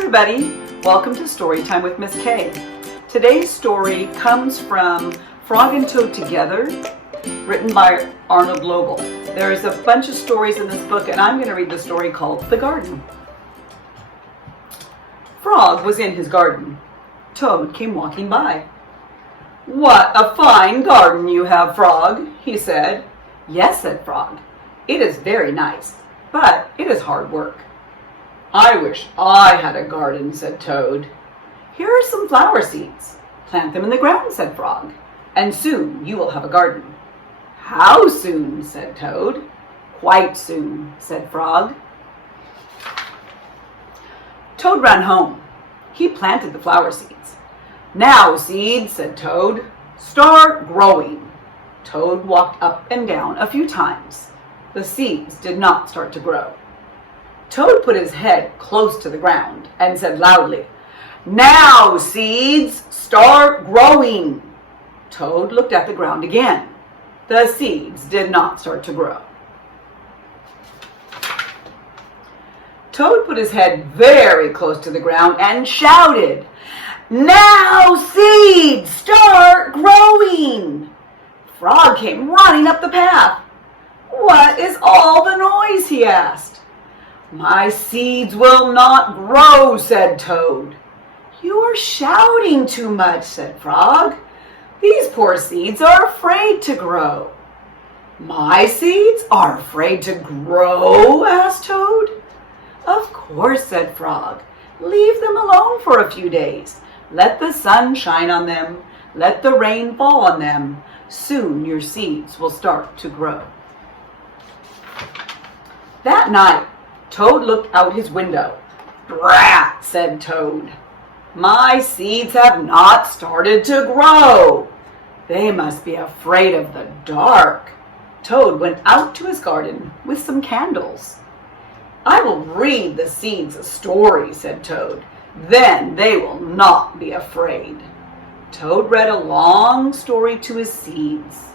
everybody, welcome to Storytime with Miss Kay. Today's story comes from Frog and Toad Together, written by Arnold Lobel. There's a bunch of stories in this book and I'm going to read the story called The Garden. Frog was in his garden. Toad came walking by. "What a fine garden you have, Frog," he said. "Yes," said Frog. "It is very nice, but it is hard work." "I wish I had a garden," said Toad. "Here are some flower seeds. Plant them in the ground," said Frog, "and soon you will have a garden." "How soon?" said Toad. "Quite soon," said Frog. Toad ran home. He planted the flower seeds. "Now, seeds," said Toad, "start growing." Toad walked up and down a few times. The seeds did not start to grow. Toad put his head close to the ground and said loudly, "Now, seeds, start growing." Toad looked at the ground again. The seeds did not start to grow. Toad put his head very close to the ground and shouted, "Now, seeds, start growing." Frog came running up the path. "What is all the noise?" he asked. "My seeds will not grow," said Toad. "You are shouting too much," said Frog. "These poor seeds are afraid to grow." "My seeds are afraid to grow?" asked Toad. "Of course," said Frog. "Leave them alone for a few days. Let the sun shine on them. Let the rain fall on them. Soon your seeds will start to grow." That night, Toad looked out his window. "Brat," said Toad. "My seeds have not started to grow. They must be afraid of the dark." Toad went out to his garden with some candles. "I will read the seeds a story," said Toad. "Then they will not be afraid." Toad read a long story to his seeds.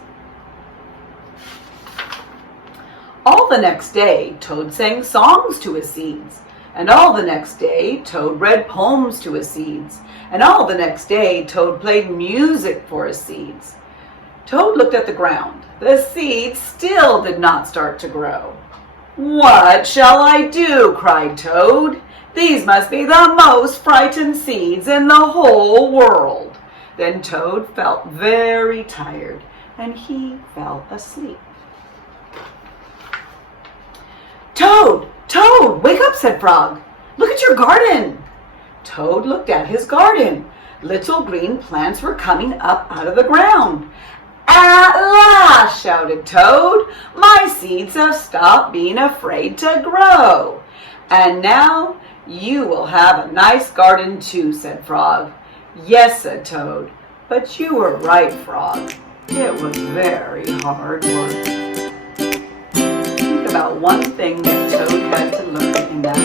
All the next day, Toad sang songs to his seeds. And all the next day, Toad read poems to his seeds. And all the next day, Toad played music for his seeds. Toad looked at the ground. The seeds still did not start to grow. "What shall I do?" cried Toad. "These must be the most frightened seeds in the whole world." Then Toad felt very tired, and he fell asleep. "Toad, Toad, wake up," said Frog. "Look at your garden." Toad looked at his garden. Little green plants were coming up out of the ground. "At last," shouted Toad, "my seeds have stopped being afraid to grow." "And now you will have a nice garden too," said Frog. "Yes," said Toad, "but you were right, Frog. It was very hard work." About one thing that Toad had to learn in that